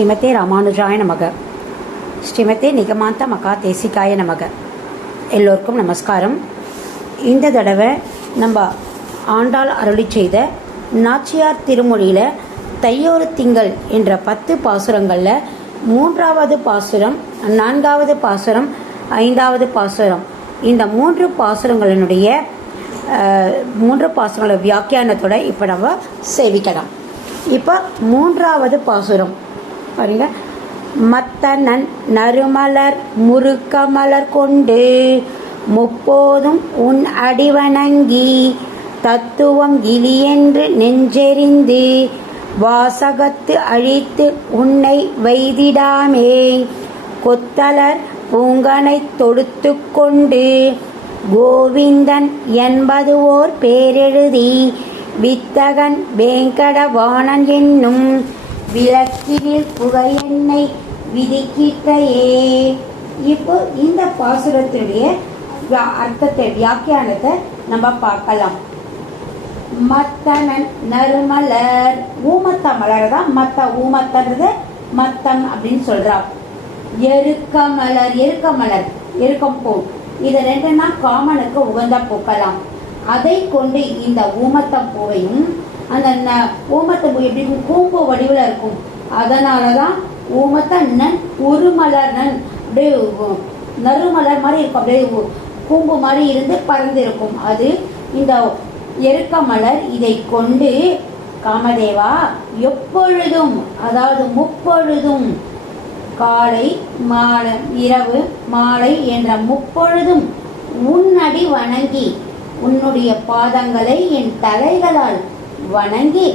ஸ்ரீமதே ராமானுஜாய நமக. ஸ்ரீமதே நிகமாந்த மகா தேசிகாய நமக. எல்லோருக்கும் நமஸ்காரம். இந்த தடவை நம்ம ஆண்டாள் அருளி செய்த நாச்சியார் திருமொழியில் தையோரு திங்கள் என்ற பத்து பாசுரங்களில் மூன்றாவது பாசுரம் நான்காவது பாசுரம் ஐந்தாவது பாசுரம். இந்த மூன்று பாசுரங்களினுடைய மூன்று பாசுரங்களை வியாக்கியானத்தோட இப்போ நம்ம சேவிக்கலாம். இப்போ மூன்றாவது பாசுரம். பாருங்க. மத்த நன் நறுமலர் முறுக்க மலர் கொண்டு முப்போதும் உன் அடிவணங்கி தத்துவம் இலியென்று நெஞ்செறிந்து வாசகத்து அழித்து உன்னை வைதிடாமே. கொத்தலர் பூங்கனை தொடுத்து கொண்டு கோவிந்தன் என்பது ஓர் பேரெழுதி. வித்தகன் வேங்கடவாணன் என்னும் விளக்கினில் புகையெண்ணை விதிக்கிட்டையே. இப்போ இந்த பாசுரத்தினுடைய அர்த்தத்தை வியாக்கியானத்தை நம்ம பார்க்கலாம். மத்தனன் நறுமலர். ஊமத்த மலர் தான் மத்த ஊமத்தன்றது மத்தம் அப்படின்னு சொல்றா எருக்க மலர் எருக்க மலர் எருக்கம் பூ. இது ரெண்டுனா காமனுக்கு உகந்த பூக்கலாம் அதை கொண்டு இந்த ஊமத்தம் பூவையும் அந்த ந- எப்படி கூம்பு வடிவில் இருக்கும். அதனால தான் ஊமத்த நன் உருமலர் நன் அப்படியே நறுமலர் மாதிரி இருக்கும் அப்படியே கூம்பு மாதிரி இருந்து பறந்து இருக்கும் அது இந்த எருக்க மலர் இதை கொண்டு காமதேவா எப்பொழுதும் அதாவது முப்பொழுதும் காலை மாலை இரவு மாலை என்ற முப்பொழுதும் உன்னடி வணங்கி உன்னுடைய பாதங்களை என் தலைகளால் வணங்கி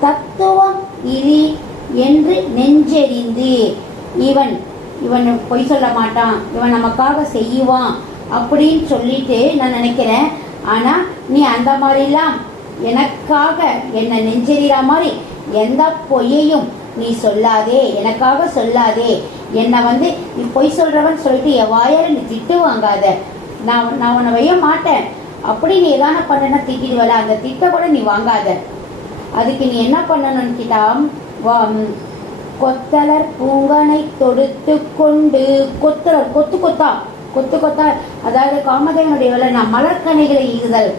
தத்துவம் இலி என்று நெஞ்செறிந்து இவன் இவன் பொய் சொல்ல மாட்டான் இவன் நமக்காக செய்வான் அப்படின்னு சொல்லிட்டு நான் நினைக்கிறேன். ஆனா நீ அந்த மாதிரிலாம் எனக்காக என்னை நெஞ்செறிகிற மாதிரி எந்த பொய்யையும் நீ சொல்லாதே எனக்காக சொல்லாதே. என்னை வந்து நீ பொய் சொல்றவன் சொல்லிட்டு என் வாயால் நீ திட்டு வாங்காத. நான் நான் உன்னை வைய மாட்டேன். அப்படி நீ எதான பண்ணனா திட்டிடுவல அந்த திட்ட கூட நீ வாங்காத. அதுக்கு நீ என்ன பண்ணணும்னு கேட்டா கொத்தலர் பூங்கனை தொடுத்து கொண்டு கொத்தலர் கொத்து கொத்தா கொத்து கொத்தா. அதாவது காமதேவனுடைய வேலை நான் மலர்கனைகளை ஈகுதல்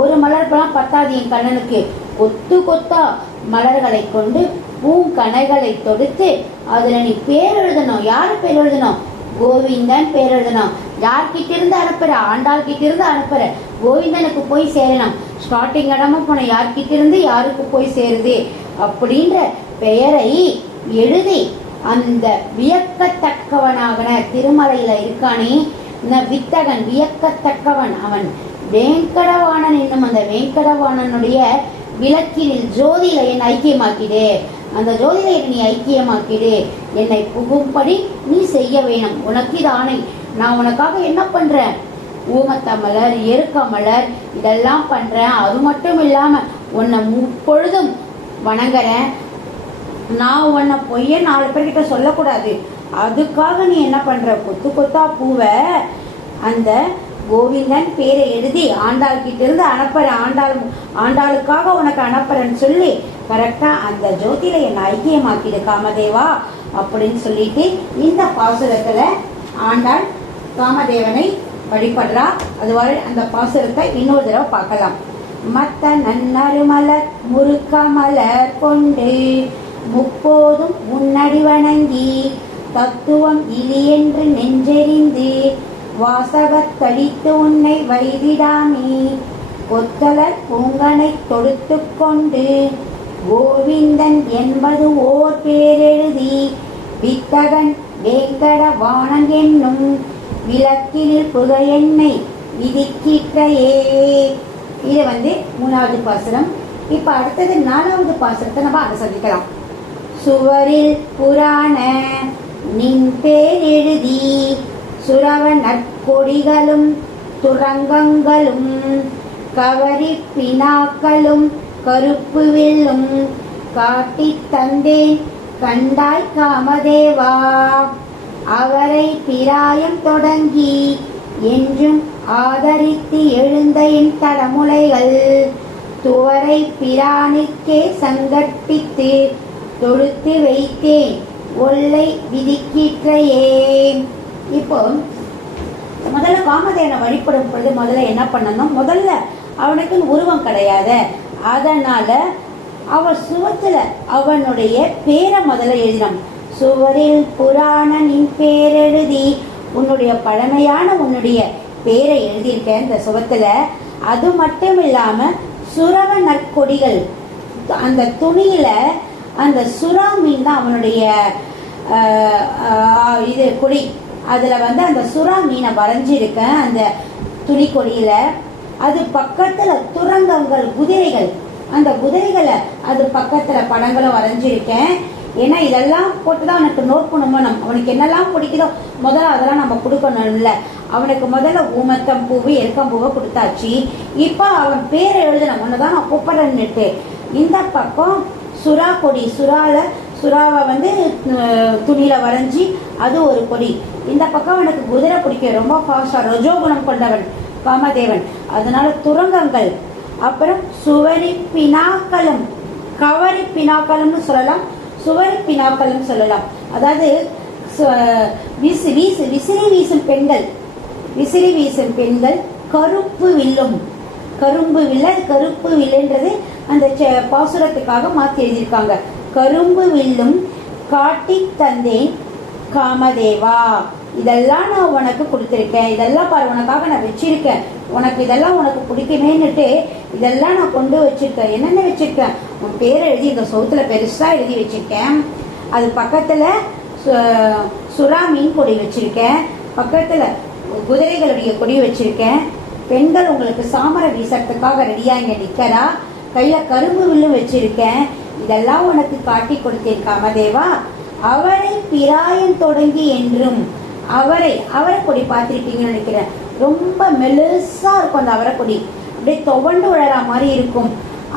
ஒரு மலர் பத்தாது என் கண்ணனுக்கு. கொத்து கொத்தா மலர்களை கொண்டு பூங்கனைகளை தொடுத்து அதில் நீ பேர் எழுதணும். யார் பேர் எழுதணும்? கோவிந்தன் பேர் எழுதணும். யார்கிட்ட இருந்து அனுப்புற? ஆண்டாள் கிட்ட இருந்து அனுப்புற? கோவிந்தனுக்கு போய் சேரணும் ஸ்டார்டிங் இடமா போன யார்கிட்ட இருந்து யாருக்கு போய் சேருது? அப்படின்ற பெயரை எழுதி அந்த வியக்கத்தக்கவனாகன திருமலையில இருக்கானே இந்த வித்தகன் வியக்கத்தக்கவன் அவன். வேங்கடவாணன் என்னும் அந்த வேங்கடவாணனுடைய விளக்கினில் ஜோதியில என்னை ஐக்கியமாக்கிடு. அந்த ஜோதியில நீ ஐக்கியமாக்கிடு. என்னை புகும்படி நீ செய்ய வேணும். உனக்கு இது ஆணை நான் உனக்காக என்ன பண்றேன்? ஊமத்த மலர் எருக்க மலர் இதெல்லாம் பண்றேன். அது மட்டும் இல்லாம உன்னை முப்பொழுதும் வணங்குறேன். நான் உன்னை பொய்ய நாலு பேர்கிட்ட சொல்லக்கூடாது. அதுக்காக நீ என்ன பண்ற? கொத்து கொத்தா பூவை அந்த கோவிந்தன் பேரை எழுதி ஆண்டாள் கிட்ட இருந்து ஆண்டாள் ஆண்டாளுக்காக உனக்கு அனுப்புறேன்னு சொல்லி கரெக்டா அந்த ஜோதியில என்னை ஐக்கியமாக்கிடு காமதேவா அப்படின்னு சொல்லிட்டு இந்த பாசுரத்துல ஆண்டாள் காமதேவனை வழிபடுறா அதுவரை அந்த பாசுரத்தை இன்னொரு தடவை பார்க்கலாம். மத்த நன்னறு மலர் முறுக்க மலர் கொண்டு முப்போதும் முன்னடி வணங்கி தத்துவம் இலி என்று நெஞ்செறிந்து வாசகத்தளித்து உன்னை வைதிடாமே. கொத்தலர் பூங்கனை தொடுத்து கொண்டு கோவிந்தன் என்பது ஓர் பேரெழுதி வித்தகன் வேங்கட வானங் என்னும் விளக்கினில் புகையெண்ணெய் விதிக்கிற்றையே இது வந்து மூணாவது பாசுரம். இப்ப அடுத்தது நாலாவது பாசுரத்தை நம்ம அதை சந்திக்கலாம் சுவரில் புராண நின் பேர் எழுதி சுரவ நற்கொடிகளும் துரங்கங்களும் கவரி பினாக்களும் கருப்பு வில்லும் காட்டித் தந்தேன் கண்டாய் காமதேவா. அவரை பிராயம் தொடங்கி என்றும் ஆதரித்து எழுந்த என் தடமுலைகள் துவரை பிரானுக்கே சங்கற்பித்து தொடுத்து வைத்தேன். ஒல்லை விதிக்கிற்றையே இப்போ முதல்ல காமதேவனை வழிபடும் பொழுது முதல்ல என்ன பண்ணணும்? முதல்ல அவனுக்கு உருவம் கிடையாது. அதனால அவன் சுவத்துல அவனுடைய பேரை முதல்ல எழுதினான் சுவரில் புராணனின் எழுதி உன்னுடைய பழமையான உன்னுடைய பேரை எழுதியிருக்கேன் இந்த சுவத்துல. அது மட்டும் இல்லாம சுரவ நற்கொடிகள் அந்த துணியில அந்த சுறா மீன் தான் அவனுடைய இது கொடி. அதுல வந்து அந்த சுறா மீனை வரைஞ்சிருக்கேன் அந்த துணி கொடியில. அது பக்கத்துல துரங்கங்கள் குதிரைகள். அந்த குதிரைகளை அது பக்கத்துல படங்களும் வரைஞ்சிருக்கேன். ஏன்னா இதெல்லாம் போட்டு தான் அவனுக்கு நோட் பண்ணணும்? அவனுக்கு என்னெல்லாம் பிடிக்குதோ முதல்ல அதெல்லாம் நம்ம கொடுக்கணும்ல. அவனுக்கு முதல்ல ஊமத்தம் பூவு எருக்கம்பூவை கொடுத்தாச்சு. இப்போ அவன் பேர் எழுதின ஒன்று தான் நான் கூப்பிட்றேன்னுட்டு. இந்த பக்கம் சுறா கொடி சுறாவில் சுறாவை வந்து துணியில் வரைஞ்சி அது ஒரு கொடி. இந்த பக்கம் அவனுக்கு குதிரை பிடிக்கும் ரொம்ப ஃபாஸ்டாக ரஜோகுணம் கொண்டவன் காமதேவன். அதனால துரங்கங்கள் அப்புறம் சுவரி பினாக்களும் கவரி பினாக்களும்னு சொல்லலாம். சுவர் பினாக்களும் சொல்லலாம். அதாவது சு- வீசு வீசு விசிறி வீசும் பெண்கள் விசிறி வீசும் பெண்கள் கருப்பு வில்லும். கரும்பு வில்ல கருப்பு வில்லுன்றது அந்த பாசுரத்துக்காக மாற்றி எழுதியிருக்காங்க. கரும்பு வில்லும் காட்டி தந்தேன் காமதேவா. இதெல்லாம் நான் உனக்கு கொடுத்துருக்கேன். இதெல்லாம் பாரு உனக்காக நான் வச்சிருக்கேன். உனக்கு இதெல்லாம் உனக்கு பிடிக்குமேன்னுட்டு இதெல்லாம் நான் கொண்டு வச்சிருக்கேன். என்னென்ன வச்சிருக்கேன்? உன் பேரை எழுதி இந்த சவுத்துல பெருசாக எழுதி வச்சிருக்கேன். அது பக்கத்தில் சு- சுறா மீன் கொடி வச்சிருக்கேன். பக்கத்தில் குதிரைகளுடைய கொடி வச்சிருக்கேன். பெண்கள் உங்களுக்கு சாமரை வீசறதுக்காக ரெடியாக இங்கே நிற்கிறா கையில் கரும்பு வில்லும் வச்சிருக்கேன். இதெல்லாம் உனக்கு காட்டி கொடுத்தேன் காமதேவா. அவரை பிராயன் தொடங்கி என்றும் அவரை அவரைக்கொடி பார்த்திருப்பீங்கன்னு நினைக்கிறேன். ரொம்ப மெலுசாக இருக்கும் அந்த அவரைக்கொடி அப்படியே துவண்டு விழற மாதிரி இருக்கும்.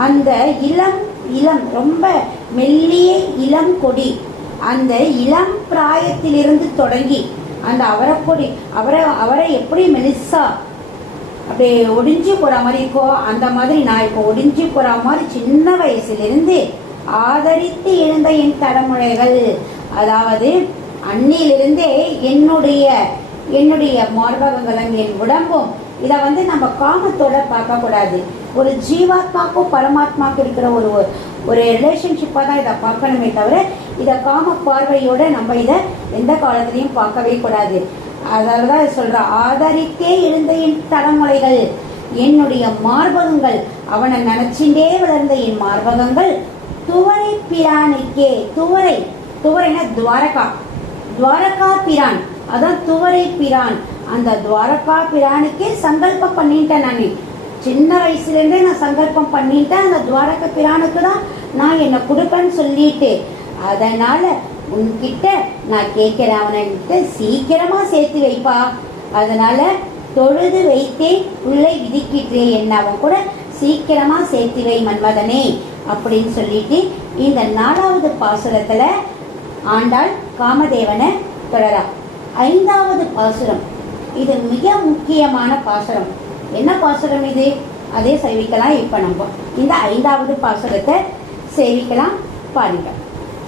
அந்த இளம் இளம் ரொம்ப மெல்லிய இளம் கொடி. அந்த இளம் பிராயத்திலிருந்து தொடங்கி அந்த அவரைக்கொடி அவரை அவரை எப்படி மெலிசா அப்படியே ஒடிஞ்சு போகிற மாதிரி இருக்கோ அந்த மாதிரி நான் இப்போ ஒடிஞ்சு போகிற மாதிரி சின்ன வயசுலேருந்து ஆதரித்து எழுந்த என் தலைமுறைகள் அதாவது அன்னிலிருந்தே என்னுடைய என்னுடைய மார்பகங்களும் என் உடம்பும் இதை வந்து நம்ம காமத்தோட பார்க்கக்கூடாது ஒரு ஜீவாத்மாக்கும் பரமாத்மாக்கும் இருக்கிற ஒரு ஒரு ரிலேஷன்ஷிப்பாக தான் இதை பார்க்கணுமே தவிர இதை காம பார்வையோட நம்ம இதை எந்த காலத்திலையும் பார்க்கவே கூடாது. அதாவது தான் சொல்ற ஆதரித்தே இருந்த என் தலைமுறைகள் என்னுடைய மார்பகங்கள் அவனை நினச்சிண்டே வளர்ந்த என் மார்பகங்கள் துவரை பிரானுக்கே துவரை துவரைனா துவாரகா துவாரகா பிரான். அதான் துவரை பிரான். அந்த துவாரகா பிரானுக்கே சங்கல்பம் பண்ணிட்டேன் நான். சின்ன வயசுலேருந்தே நான் சங்கல்பம் பண்ணிட்டேன். அந்த துவாரக பிரானுக்கு தான் நான் என்ன கொடுப்பேன்னு சொல்லிட்டு. அதனால உன்கிட்ட நான் கேட்கிறேன். அவன்கிட்ட சீக்கிரமா சேர்த்து வைப்பா. அதனால தொழுது வைத்தேன் உள்ளே விதிக்கிட்டே என்ன அவன் கூட சீக்கிரமா சேர்த்து வை மன்மதனே அப்படின்னு சொல்லிட்டு இந்த நாலாவது பாசுரத்துல ஆண்டாள் காமதேவனை தொடரா ஐந்தாவது பாசுரம். இது மிக முக்கியமான பாசுரம். என்ன பாசுரம் இது? அதே சேவிக்கலாம் இப்ப நம்ம. இந்த ஐந்தாவது பாசுரத்தை சேவிக்கலாம் பாருங்க.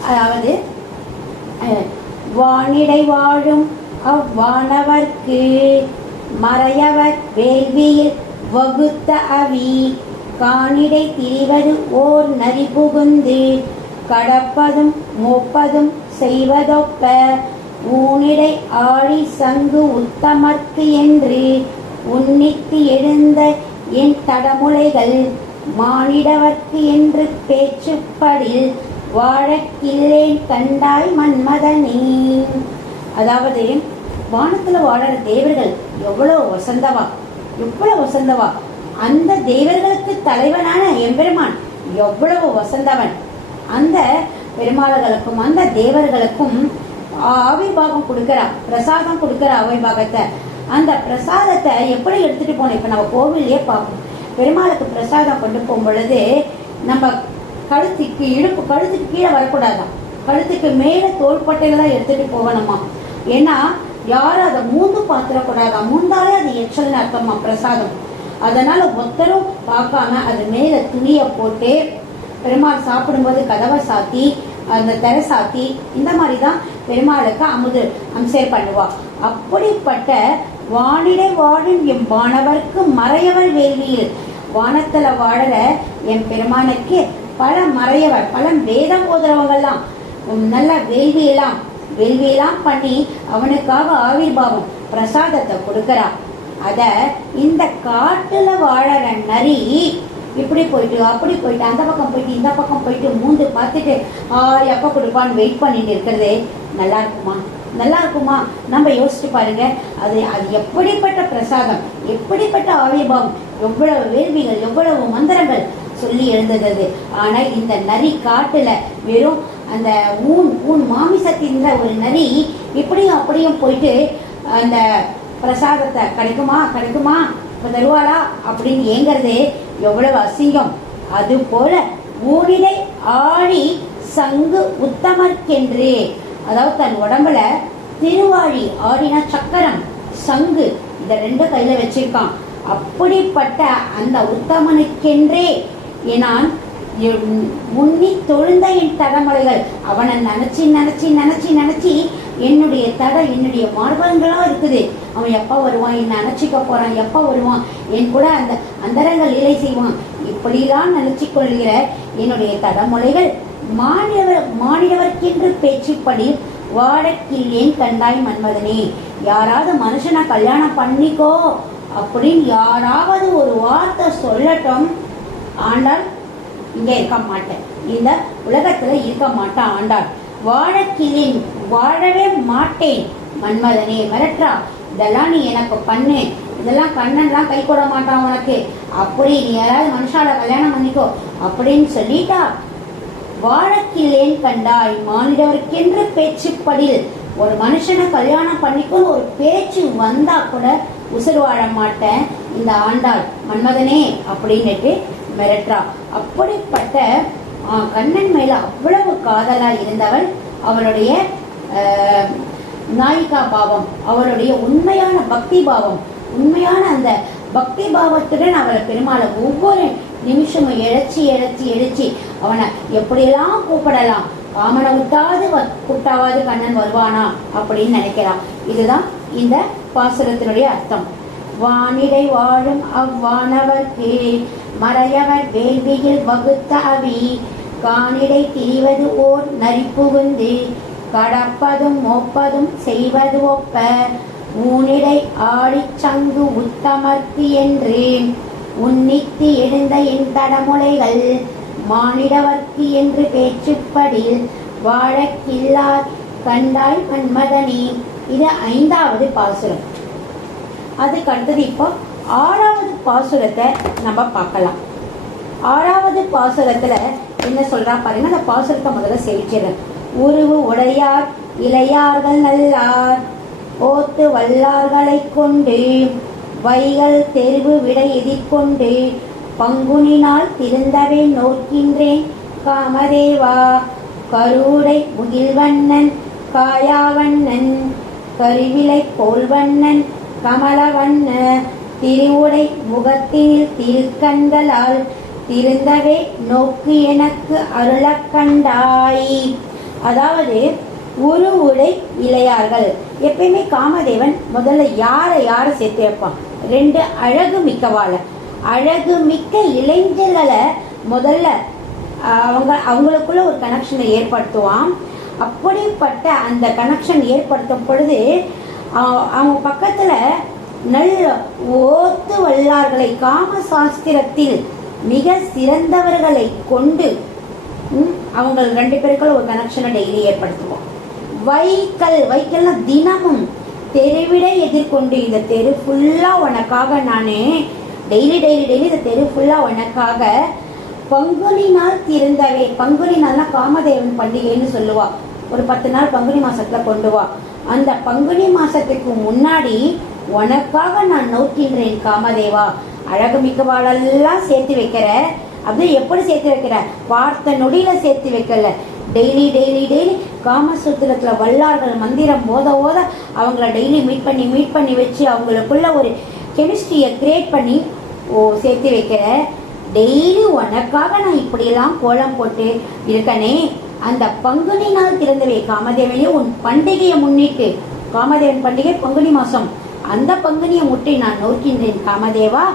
அதாவது வானிடை வாழும் அவ்வானவர்க்கு மறையவர் வேள்வியில் வகுத்த அவி காணிடை திரிவது ஓர் நரி புகுந்து கடப்பதும் மூப்பதும் செய்வதொப்ப ஊனிடை ஆழி சங்கு உத்தமர்க்கு என்று உன்னித்து எழுந்த என் தடமுலைகள் மானிடவர்க்கு என்று பேச்சுப்படில் வாழக்கில்லேன் கண்டாய் மன்மதனே. அதாவது வானத்தில் வாழற தேவர்கள் எவ்வளோ வசந்தவா எவ்வளோ வசந்தவா. அந்த தேவர்களுக்கு தலைவனான எம்பெருமான் எவ்வளவு வசந்தவன். அந்த பெருமாள்களுக்கும் அந்த தேவர்களுக்கும் ஆவிர்வாகம் கொடுக்கறா பிரசாதம் கொடுக்குற ஆவிர்வாகத்தை அந்த பிரசாதத்தை எப்படி எடுத்துட்டு போனோம் இப்ப நம்ம கோவில்லயே பார்ப்போம். பெருமாளுக்கு பிரசாதம் கொண்டு போகும் பொழுது நம்ம கழுத்துக்கு இழுப்பு கழுத்துக்கு கீழே வரக்கூடாதாம் கழுத்துக்கு மேலே தோள்பட்டையில தான் எடுத்துட்டு போகணுமா? ஏன்னா யாரும் அதை மூந்து பார்த்துடக்கூடாதா மூந்தாலே அது எச்சல்னு அர்த்தமா பிரசாதம். அதனால ஒத்தரும் பார்க்காம அது மேலே துணியை போட்டு பெருமாள் சாப்பிடும்போது கதவை சாத்தி அந்த தரை சாத்தி இந்த மாதிரி தான் பெருமாளுக்கு அமுது அம்சேர் பண்ணுவா. அப்படிப்பட்ட வானிலை வாழும் எம் வானவர்க்கு மறையவர் வேள்வியில் வானத்துல வாழற என் பெருமானுக்கு பல மறையவர் பல வேதம் ஓதுறவங்கெல்லாம் நல்ல வேள்வியெல்லாம் வேள்வியெல்லாம் பண்ணி அவனுக்காக ஆவிர்வாவம் பிரசாதத்தை கொடுக்கறா. அத இந்த காட்டுல வாழற நரி இப்படி போயிட்டு அப்படி போயிட்டு அந்த பக்கம் போயிட்டு இந்த பக்கம் போயிட்டு மூந்து பார்த்துட்டு ஆறு எப்போ கொடுப்பான்னு வெயிட் பண்ணிட்டு இருக்கிறதே நல்லா இருக்குமா? நல்லா இருக்குமா? நம்ம யோசிச்சு பாருங்க. அது அது எப்படிப்பட்ட பிரசாதம் எப்படிப்பட்ட ஆவிர்வாவம் எவ்வளவு வேள்விகள் எவ்வளவு மந்திரங்கள் சொல்லி எழுந்தது ஆனால் இந்த நரி காட்டுல வெறும் அந்த ஊன் ஊன் மாமிசத்தின்ற ஒரு நரி இப்படியும் அப்படியும் போயிட்டு அந்த பிரசாதத்தை கிடைக்குமா கிடைக்குமா? இப்போ தருவாளா? அப்படின்னு ஏங்கறதே எவ்வளவு அசிங்கம்? அது போல ஊனிலை ஆடி சங்கு உத்தமர்க்கென்று. அதாவது தன் உடம்புல திருவாழி ஆடினா சக்கரம் சங்கு இந்த ரெண்டு கையில வச்சிருக்கான். அப்படிப்பட்ட அந்த உத்தமனுக்கென்றே நான் முன்னி தொழுந்த என் தலைமுறைகள் அவனை நினைச்சு நினைச்சு நினைச்சு நினைச்சு என்னுடைய தடை என்னுடைய மார்பகங்களா இருக்குது. அவன் எப்ப வருவான்? என்ன அணைச்சிக்க போறான்? எப்ப வருவான்? என் கூட அந்த அந்தரங்கள் இலை செய்வான். இப்படிலாம் நினைச்சு கொள்கிற என்னுடைய தடமுலைகள் மாநிலவர் மாநிலவர்க்கென்று பேச்சுப்படி வாடக்கில்லேன் கண்டாய் மன்மதனே? யாராவது மனுஷனை கல்யாணம் பண்ணிக்கோ அப்படின்னு யாராவது ஒரு வார்த்தை சொல்லட்டும். ஆண்டாள் இங்கே இருக்க மாட்டேன். இந்த உலகத்தில் இருக்க மாட்டான் ஆண்டாள். வாழக்கிளின் வாழவே மாட்டேன். மன்மதனே மிரட்டா இதெல்லாம் நீ எனக்கு பண்ணு. இதெல்லாம் கண்ணன்லாம் கை கொட மாட்டான் உனக்கு. அப்படி நீ யாராவது மனுஷால கல்யாணம் பண்ணிக்கோ. அப்படின்னு சொல்லிட்டா. வாழக்கில்லேன் கண்டாய். மானிடவருக்கென்று பேச்சுப்படில் ஒரு மனுஷனை கல்யாணம் பண்ணிக்கோ ஒரு பேச்சு வந்தா கூட உசுறு வாழ மாட்டேன். இந்த ஆண்டாள் மன்மதனே அப்படின்னுட்டு மிரட்டுறா அப்படிப்பட்ட கண்ணன் மேல அவ்வளவு காதலா இருந்தவள் அவளுடைய நாயிகா பாவம் அவருடைய உண்மையான பக்தி பாவம் உண்மையான அந்த பக்தி பாவத்துடன் அவரை பெருமாளை ஒவ்வொரு நிமிஷமும் இழைச்சி இழைச்சி இழைச்சி அவனை எப்படியெல்லாம் கூப்பிடலாம்? காமனை விட்டாவது வ- கூட்டாவது கண்ணன் வருவானா அப்படின்னு நினைக்கிறான் இதுதான் இந்த பாசுரத்தினுடைய அர்த்தம். வானிடை வாழும் அவ்வானவர்க்கு மறையவர் வேள்வியில் வகுத்த அவி. காணிடை திரிவது ஓர் நரிப்புகுந்து கடப்பதும் மோப்பதும் செய்வது ஒப்ப ஊனிடை ஆடிச் சங்கு உத்தமர்த்தி என்று உன்னித்து எழுந்த என் தடமுலைகள் மானிடவர்த்தி என்று பேச்சுப்படில் வாழக்கில்லார் கண்டாய் மன்மதனி. இது ஐந்தாவது பாசுரம். அதுக்கு அடுத்தது இப்போ ஆறாவது பாசுரத்தை நம்ம பார்க்கலாம். ஆறாவது பாசுரத்துல என்ன சொல்றா பாருங்க அந்த பாசுரத்தை முதல்ல சேவிச்சிடுறேன் உருவு உடையார் இளையார்கள் நல்லார். ஓத்து வல்லார்களை கொண்டு வைகள் தெருவு விடை எதிர்கொண்டு பங்குனினால் திருந்தவே நோக்கின்றேன் காமதேவா. கருடை முகில்வண்ணன் காயாவண்ணன் கருவிலை போல்வண்ணன் கமலவண்ண திருவுடை முகத்தில் திருக்கண்களால் திருந்தவே நோக்கு எனக்கு அருளக் கண்டாய். அதாவது ஒரு உடை இளையார்கள். எப்பயுமே காமதேவன் முதல்ல யாரை யாரை சேர்த்து வைப்பான்? ரெண்டு அழகு மிக்கவாள. அழகு மிக்க இளைஞர்களை முதல்ல அவங்க அவங்களுக்குள்ள ஒரு கனெக்ஷனை ஏற்படுத்துவான். அப்படிப்பட்ட அந்த கனெக்ஷன் ஏற்படுத்தும் பொழுது அவங்க பக்கத்தில் நல்ல ஓத்து வல்லார்களை காம சாஸ்திரத்தில் மிக சிறந்தவர்களை கொண்டு அவங்க ரெண்டு பேருக்குள்ள ஒரு கனெக்ஷனை டெய்லி ஏற்படுத்துவோம். வைக்கல் வைக்கல்னா தினமும் தெருவிட எதிர்கொண்டு இந்த தெரு ஃபுல்லாக உனக்காக நானே டெய்லி டெய்லி டெய்லி இந்த தெரு ஃபுல்லாக உனக்காக பங்குனி நாள் திறந்தவே பங்குனி நாள்னா காமதேவன் பண்டிகைன்னு சொல்லுவா. ஒரு பத்து நாள் பங்குனி மாதத்தில் கொண்டு வா. அந்த பங்குனி மாசத்துக்கு முன்னாடி உனக்காக நான் நோக்கின்றேன் காமதேவா. அழகு மிக்கவாளெல்லாம் சேர்த்து வைக்கிற அது எப்படி சேர்த்து வைக்கிற பார்த்த நொடியில் சேர்த்து வைக்கல. டெய்லி டெய்லி டெய்லி காமசூத்திரத்தில் வல்லார்கள் மந்திரம் ஓத ஓத அவங்கள டெய்லி மீட் பண்ணி மீட் பண்ணி வச்சு அவங்களுக்குள்ள ஒரு கெமிஸ்ட்ரியை கிரியேட் பண்ணி ஓ சேர்த்து வைக்கிற. டெய்லி உனக்காக நான் இப்படியெல்லாம் கோலம் போட்டு இருக்கனே. அந்த பங்குனி நாள் திறந்தவே காமதேவனே உன் பண்டிகையை முன்னிட்டு காமதேவன் பண்டிகை பங்குனி மாசம். அந்த பங்குனியை முட்டி நான் நோக்கின்றேன். காமதேவா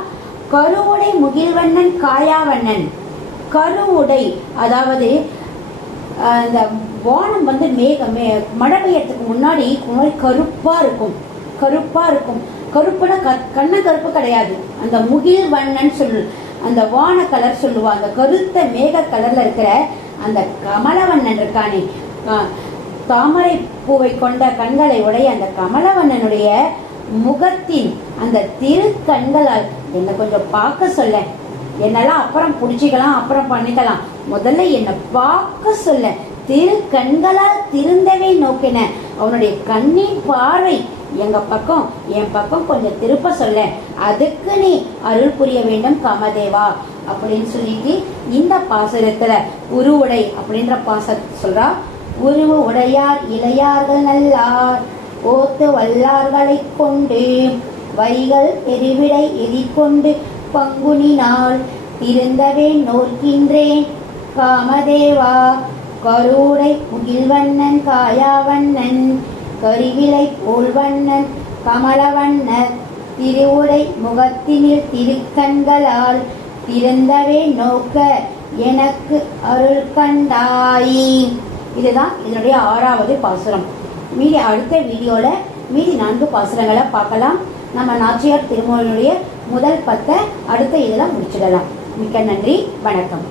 கருவுடை முகில்வண்ணன் காயாவண்ணன். கருவுடை அதாவது அந்த இந்த வானம் வந்து மேக மே மழை பெய்யறதுக்கு முன்னாடி மாதிரி கருப்பா இருக்கும். கருப்பா இருக்கும். கருப்புனா க கண்ண கருப்பு கிடையாது. அந்த முகில் வண்ணன் சொல் அந்த வான கலர் சொல்லுவா அந்த கருத்த மேக கலர்ல இருக்கிற அந்த கமலவண்ணன் இருக்கானே. தாமரை பூவை கொண்ட கண்களை உடைய அந்த கமலவண்ணனுடைய முகத்தின் அந்த திரு கண்களால் என்னை கொஞ்சம் பார்க்க சொல்ல. என்னெல்லாம் அப்புறம் பிடிச்சிக்கலாம் அப்புறம் பண்ணிக்கலாம். முதல்ல என்னை பார்க்க சொல்ல. திரு கண்களால் திருந்தவே நோக்கின. அவனுடைய கண்ணின் பார்வை எங்க பக்கம் என் பக்கம் கொஞ்சம் திருப்ப சொல்ல. அதுக்கு நீ அருள் புரிய வேண்டும் காமதேவா அப்படின்னு சொல்லிட்டு இந்த பாசுரத்துல உருவுடை அப்படின்ற பாச சொல்றா. உருவு உடையார் இளையார்கள் நல்லார் ஓத்து வல்லார்களைக் கொண்டு வைகள் பெருவிடை எதிர்கொண்டு பங்குனினால் திருந்தவே நோக்கின்றேன். காமதேவா கருடை முகில்வண்ணன் காயாவண்ணன் கருவிலை போல்வண்ணன் கமலவண்ணர் திருவுடை முகத்தினில் திருக்கண்களால் திறந்தவே நோக்க எனக்கு அருள் கண்டாயி. இதுதான் இதனுடைய ஆறாவது பாசுரம். மீதி அடுத்த வீடியோவில் மீதி நான்கு பாசுரங்களை பார்க்கலாம். நம்ம நாச்சியார் திருமூலனுடைய முதல் பத்தை அடுத்த இதில் முடிச்சிடலாம். மிக்க நன்றி வணக்கம்.